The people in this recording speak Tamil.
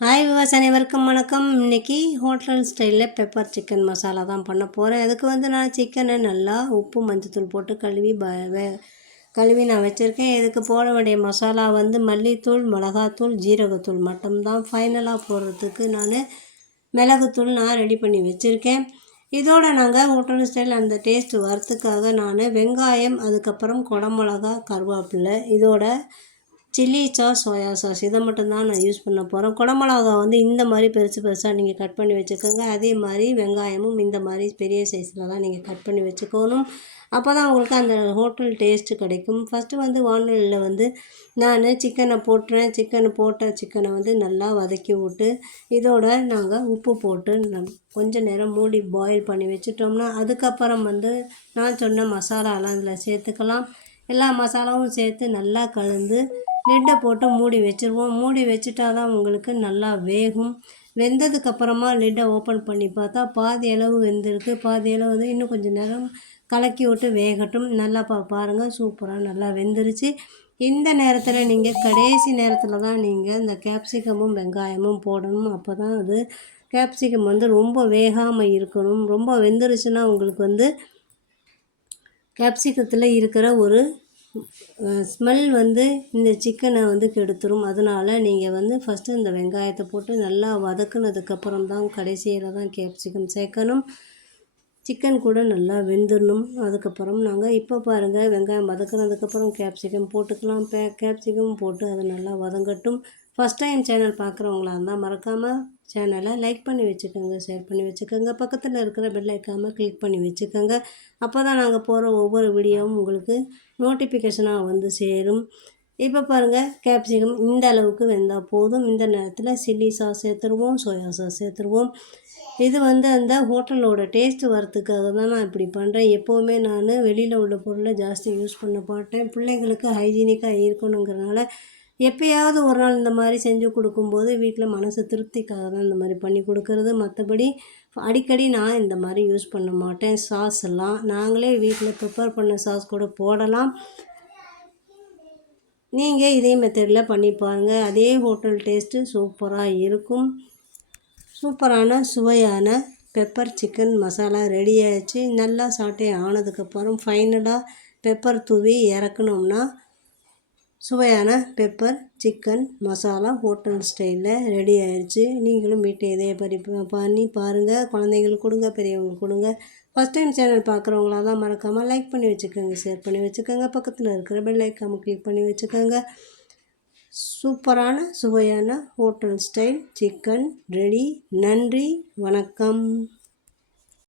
ஹாய் விவாஸ் அனைவருக்கும் வணக்கம். இன்றைக்கி ஹோட்டல் ஸ்டைலில் பெப்பர் சிக்கன் மசாலா தான் பண்ண போகிறேன் அதுக்கு வந்து நான் சிக்கனை நல்லா உப்பு மஞ்சத்தூள் போட்டு கழுவி ப வே கழுவி நான் வச்சுருக்கேன். இதுக்கு போட வேண்டிய மசாலா வந்து மல்லித்தூள் மிளகாத்தூள் ஜீரகத்தூள் மட்டும்தான். ஃபைனலாக போடுறதுக்கு நான் மிளகுத்தூள் நான் ரெடி பண்ணி வச்சுருக்கேன். இதோட நாங்கள் ஹோட்டல் ஸ்டைல் அந்த டேஸ்ட் வரத்துக்காக நான் வெங்காயம் அதுக்கப்புறம் குடமிளகா கருவேப்பிலை இதோட சில்லி சாஸ் சோயா சாஸ் இதை மட்டும்தான் நான் யூஸ் பண்ண போகிறேன் குடமிளகா வந்து இந்த மாதிரி பெருசு பெருசாக நீங்கள் கட் பண்ணி வச்சுக்கோங்க. அதே மாதிரி வெங்காயமும் இந்த மாதிரி பெரிய சைஸில் தான் நீங்கள் கட் பண்ணி வச்சுக்கணும். அப்போ தான் உங்களுக்கு அந்த ஹோட்டல் டேஸ்ட்டு கிடைக்கும். ஃபஸ்ட்டு வந்து வானொலியில் வந்து நான் சிக்கனை போட்டுறேன். சிக்கனை போட்ட சிக்கனை வந்து நல்லா வதக்கி விட்டு இதோட நாங்கள் உப்பு போட்டு நம் கொஞ்சம் நேரம் மூடி பாயில் பண்ணி வச்சுட்டோம்னா அதுக்கப்புறம் வந்து நான் சொன்ன மசாலாலாம் இதில் சேர்த்துக்கலாம். எல்லா மசாலாவும் சேர்த்து நல்லா கலந்து லிட்டை போட்டு மூடி வச்சுருவோம். மூடி வச்சுட்டா தான் உங்களுக்கு நல்லா வேகும். வெந்ததுக்கப்புறமா லிட்டை ஓப்பன் பண்ணி பார்த்தா பாதி அளவு வெந்திருக்கு. பாதி அளவு வந்து இன்னும் கொஞ்சம் நேரம் கலக்கி விட்டு வேகட்டும். நல்லா பா பாருங்கள் சூப்பராக நல்லா வெந்துருச்சு. இந்த நேரத்தில் நீங்கள் கடைசி நேரத்தில் தான் நீங்கள் இந்த கேப்சிகமும் வெங்காயமும் போடணும். அப்போ தான் அது கேப்சிகம் வந்து ரொம்ப வேகாமல் இருக்கணும். ரொம்ப வெந்துருச்சுன்னா உங்களுக்கு வந்து கேப்சிகத்தில் இருக்கிற ஒரு ஸ்மெல் வந்து இந்த சிக்கனை வந்து கெடுத்துரும். அதனால் நீங்கள் வந்து ஃபஸ்ட்டு இந்த வெங்காயத்தை போட்டு நல்லா வதக்குனதுக்கப்புறம் தான் கடைசியில் தான் கேப்சிகம் சேர்க்கணும். சிக்கன் கூட நல்லா வெந்துடணும் அதுக்கப்புறம் நாங்கள் இப்போ பாருங்கள் வெங்காயம் வதக்குனதுக்கப்புறம் கேப்சிகம் போட்டுக்கலாம். பே கேப்சிகம் போட்டு அதை நல்லா வதங்கட்டும். ஃபஸ்ட் டைம் சேனல் பார்க்குறவங்களா இருந்தால் மறக்காமல் சேனலை லைக் பண்ணி வச்சுக்கோங்க ஷேர் பண்ணி வச்சுக்கோங்க. பக்கத்தில் இருக்கிற பெல் ஐக்காமல் கிளிக் பண்ணி வச்சுக்கோங்க. அப்போ தான் நாங்கள் போகிற ஒவ்வொரு வீடியோவும் உங்களுக்கு நோட்டிஃபிகேஷனாக வந்து சேரும். இப்போ பாருங்கள் கேப்சிகம் இந்த அளவுக்கு வெந்தால் போதும். இந்த நேரத்தில் சில்லி சாஸ் சேர்த்துருவோம் சோயா சாஸ் சேர்த்துருவோம். இது வந்து அந்த ஹோட்டலோட டேஸ்ட்டு வரத்துக்காக தான் நான் இப்படி பண்ணுறேன் எப்போவுமே நான் வெளியில் உள்ள பொருளை ஜாஸ்தி யூஸ் பண்ண மாட்டேன். பிள்ளைங்களுக்கு ஹைஜீனிக்காக இருக்கணுங்கிறனால எப்போயாவது ஒரு நாள் இந்த மாதிரி செஞ்சு கொடுக்கும்போது வீட்டில் மனசு திருப்திக்காக தான் இந்த மாதிரி பண்ணி கொடுக்கறது. மற்றபடி அடிக்கடி நான் இந்த மாதிரி யூஸ் பண்ண மாட்டேன். சாஸ் எல்லாம் நாங்களே வீட்டில் ப்ரிப்பேர் பண்ண சாஸ் கூட போடலாம். நீங்கள் இதே மெத்தடில் பண்ணி பாருங்கள் அதே ஹோட்டல் டேஸ்ட்டு சூப்பராக இருக்கும். சூப்பரான சுவையான பெப்பர் சிக்கன் மசாலா ரெடி ஆயிடுச்சு. நல்லா சாட்டே ஆனதுக்கப்புறம் ஃபைனலாக பெப்பர் தூவி இறக்கணும்னா சுவையான பெப்பர் சிக்கன் மசாலா ஹோட்டல் ஸ்டைலில் ரெடி ஆயிடுச்சு நீங்களும் வீட்டை இதே பறி பண்ணி பாருங்கள் குழந்தைங்களுக்கு கொடுங்க பெரியவங்களுக்கு கொடுங்க. ஃபஸ்ட் டைம் சேனல் பார்க்குறவங்களா தான் மறக்காமல் லைக் பண்ணி வச்சுக்கோங்க. ஷேர் பண்ணி வச்சுக்கோங்க. பக்கத்தில் இருக்கிற பெல் ஐக்காமல் கிளிக் பண்ணி வச்சுக்கோங்க. சூப்பரான சுவையான ஹோட்டல் ஸ்டைல் சிக்கன் ரெடி நன்றி. வணக்கம்.